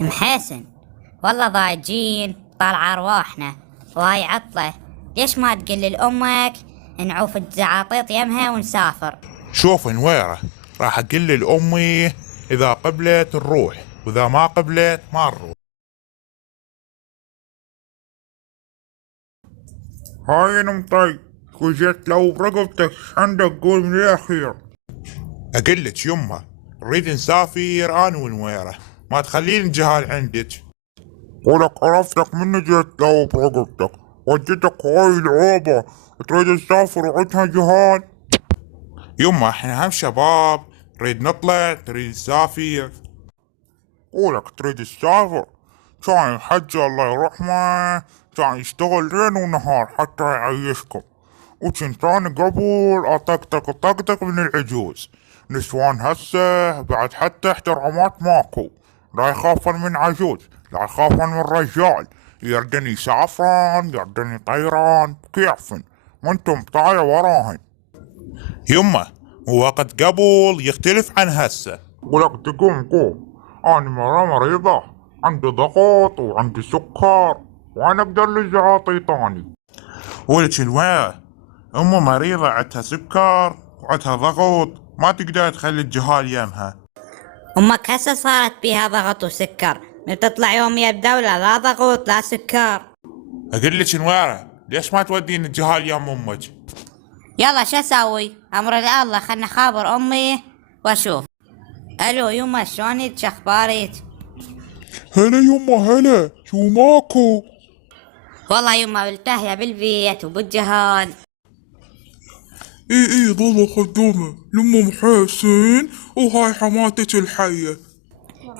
محسن، والله ضايجين طالع ارواحنا وهاي عطلة. ليش ما تقول لأمك نعوف الزعاطيط يمها ونسافر؟ شوف نويرة، راح اقول لأمي اذا قبلت نروح واذا ما قبلت ما نروح. هاي نمطي وجيت لو برقبتك عندك قول من الاخير. اقلك يمه نريد نسافر انا ونويرة، ما تخلين جهال عندك. ولك عرفتك من جيت لو برقبتك وديتك هاي العوبة تريد تسافر وعدها جهال. يمه احنا هم شباب، نريد نطلع نريد نسافر. ولك تريد تسافر، كان الحج الله يرحمه كان يشتغل ليل ونهار حتى يعيشكم، وكنت انا قبل اطقطق طقطق من العجوز. نسوان هسه بعد حتى احترامات ماكو، لا يخافن من عجوز لا يخافن من رجال، يردني سافران يردني طيران كيفن، وانتم طاية وراهن. يمه وقت قبل يختلف عن هسه. ولك تقوم قوم، انا مريضة عندي ضغط وعندي سكر وانا اقدر للزعاطي طاني. ولك نويرة امه مريضة عندها سكر وعندها ضغط، ما تقدر تخلي الجهال يمها. أمك هسه صارت بيها ضغط وسكر، من تطلع يومية بدولة لا ضغط لا سكر. اقول لك نويرة ليش ما تودين الجهال يم امك؟ يلا شو اسوي؟ امر الله، خلنا خابر امي واشوف. الو يما، شلونك؟ شخبارك؟ هلا يما هلا، شو ماكو؟ والله يما ملتهية بالبيت وبالجهال. اي ظل خدومة لأم محسن وهاي حماتك الحية.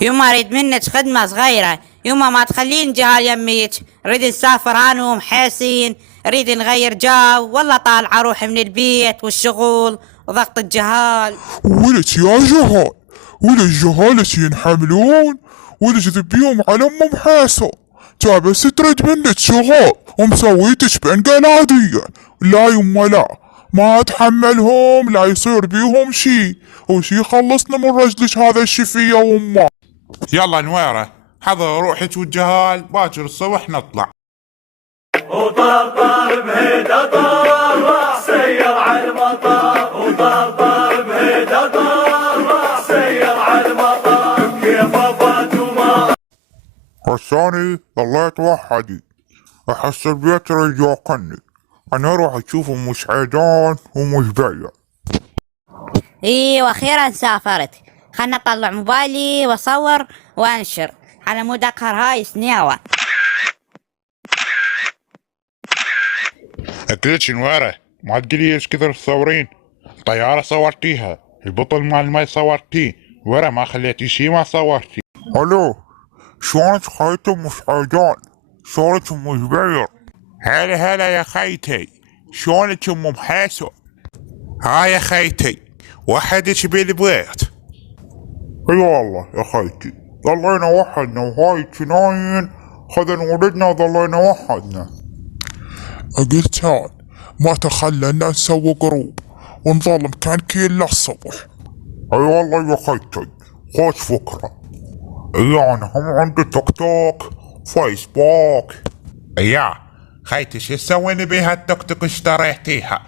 يما اريد منك خدمة صغيرة، يما ما تخلين جهال يميك، اريد نسافر انا ومحسين، اريد نغير جو، والله طالعة روحي من البيت والشغل وضغط الجهال. ولك يا جهال، ولك جهالك ينحملون، ولك ذبيهم على ام محاسة، تا بس تريد منك شغل ومسويتك بانقلادية. لا يما لا، ما اتحملهم لا يصير بيهم شي، وشي يخلصنا من رجلك هذا الشفية وامه. يلا نويرة حضر روحك والجهال، باكر الصبح نطلع. وطرطر بهيدا طار راح سير على المطار، وطرطر بهيدا طار راح سير على المطار، كيف فات وما هساني ظليت وحدي، احس البيت يريد يوقني، انا اروح اشوف ام سعيدان وام جبية. اي واخيرا سافرت، خلنا اطلع موبايلي واصور وانشر على مود اقهر هاي سنيوة. اكلتش نويرة ما تقولي ايش كثر تصورين، طيارة صورتيها، البطل مال الماي صورتيه، ورا ما خليتي شي ما صورتي. الو، شلونك خيتي ام سعيدان؟ شلونك ام جبير؟ هلا هلا يا خيتي، شلونك ام محاسن؟ هاي يا خيتي وحدك بالبيت. اي والله يا خيتي، ظلينا وحدنا وهاي جناين خذن ولدنا وظلينا وحدنا. قلت هاد ما تخلنا نسوي جروب ونظل مكانكين للصبح. اي والله يا خيتي، خوش فكرة. يعني هم عندي تيك توك فيسبوك. يا خيتي شو تسوين بيها التوك توك اشتريتيها؟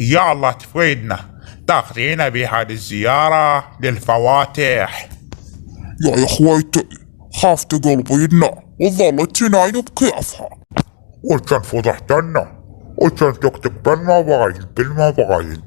يا الله تفيدنا، تاخذينا بها للزيارة للفواتح. يا اخويتي خافت قلبي يدنا وظلت تناين بكيفها، وكان فضحتنا وكان تكتب بالموبايل.